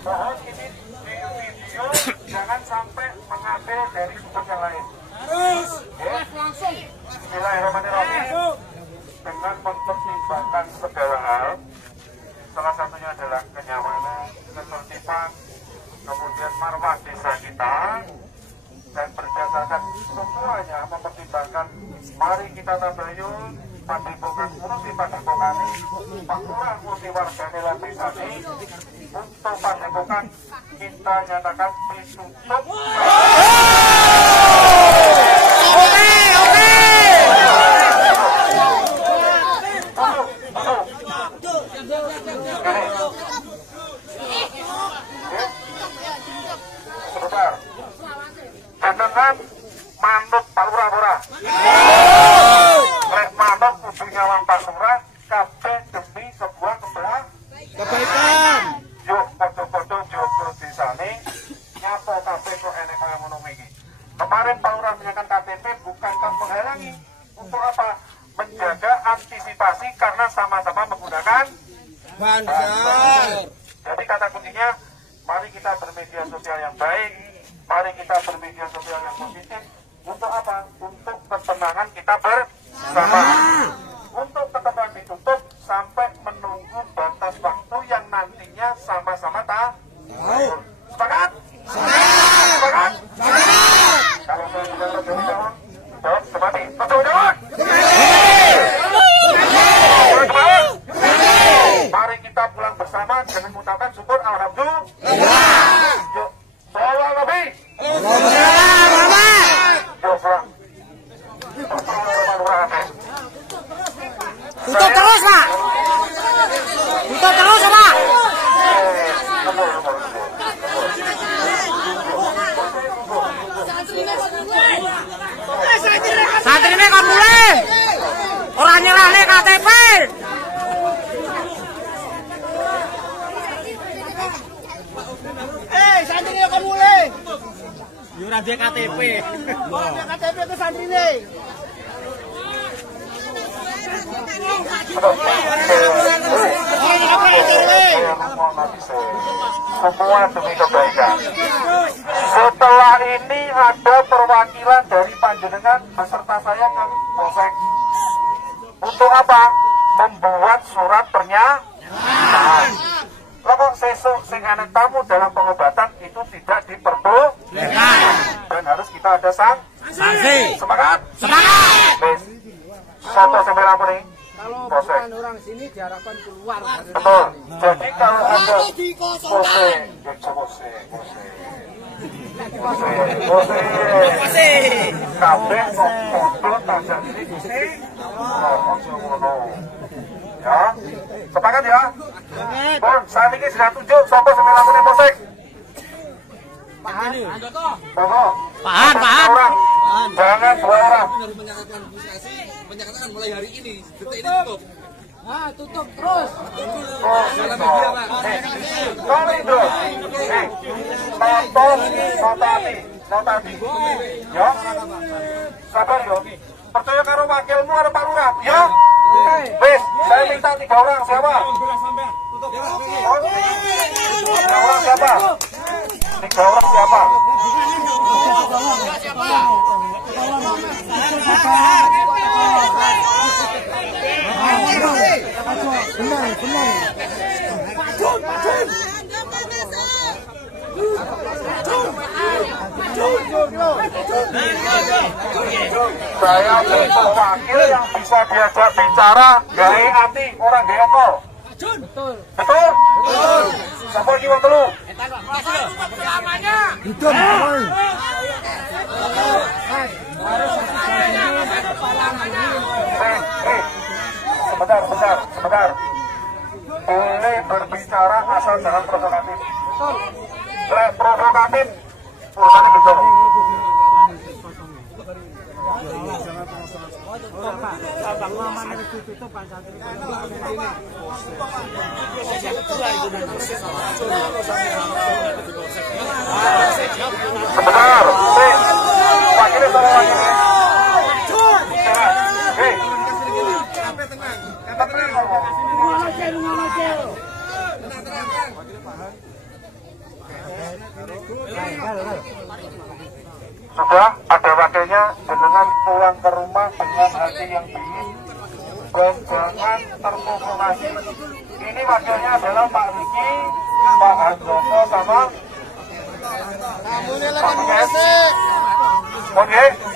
mohon ini di video jangan sampai mengambil dari sumber yang lain. Harus langsung. Bismillahirrahmanirrahim. Dengan mempertimbangkan segala hal, salah satunya adalah kenyamanan, ketertiban, kemudian marwah desa kita, dan berdasarkan semuanya mempertimbangkan, mari kita tabayun padepokan urusi padepokan ini, Pak Lurah urusi warga nila desa ini, untuk padepokan kita nyatakan ditutup. Sebentar, jenengan manut Pak Lurah. Lek manut kudu nyawang Pak Lurah, kabeh demi sebuah kebaikan. Yuk podo-podo jogo desane, nyapa kabeh kok enek kaya ngono iki. Kemarin Pak Lurah menyatakan KTP bukan menghalangi, untuk apa? Menjaga antisipasi karena sama-sama menggunakan banjar. Jadi kata kuncinya, mari kita bermedia sosial yang baik, mari kita bermedia sosial yang positif. Untuk apa? Untuk ketenangan kita bersama. Untuk ketenangan ditutup sampai menunggu batas waktu yang nantinya sama-sama tahu. Sepakat? Sepakat? Kalau saya sudah terjadi jawab, jawab semati. Betul jawab? Mari kita pulang bersama dengan mengucapkan syukur alhamdulillah. Yuk, sholawat Nabi. Yuk pulang. Tutup terus, Pak. Tutup terus, Pak. Santrine kok mulai. Ora nyerahne KTP. Santrine kok mulai. Yo ora duwe KTP. Ora KTP ke santrine. Semua demi kebaikan. Setelah ini ada perwakilan dari panjenengan beserta saya ke Polsek. Untuk apa? Membuat surat pernyataan. Kok sesuk sing ana tamu dalam pengobatan itu tidak diperbolehkan dan harus kita ada sanksi. Semangat. Semangat. Wis. Sopo sampai lapor nih. Kalau bukan orang sini diharapkan keluar. Betul. Jadi kalau ada kabeh kok podo tajam iki. Ya. Sepakat ya? Bon, saat ini sudah tunjuk sopo sampai lapor nih Polsek. Pahan. Orang. Jangan dua orang. Menyatakan mulai hari ini, detik ini tutup. Nah, tutup terus. Kalau itu, notati. Ya, sabar yo. Percaya karo wakilmu karo Pak Lurah, ya. Wis, saya minta 3 orang siapa? 3 orang siapa? 3 orang siapa? Saya butuh wakil yang bisa diajak bicara, gawe ati, orang gawe apa? Betul. Betul? Betul. Siapa yang wong telu? Selamanya. Hidup. Sebentar. Boleh berbicara asal jangan provokatif. Lek provokatif, urusan betul. Sebentar, wakilnya sama wakilnya. Sudah ada wakilnya, jenengan pulang ke rumah dengan hati yang dingin dan jangan terprovokasi. Ini wakilnya adalah Pak Riki, Pak Handoko sama Pak Mungkin.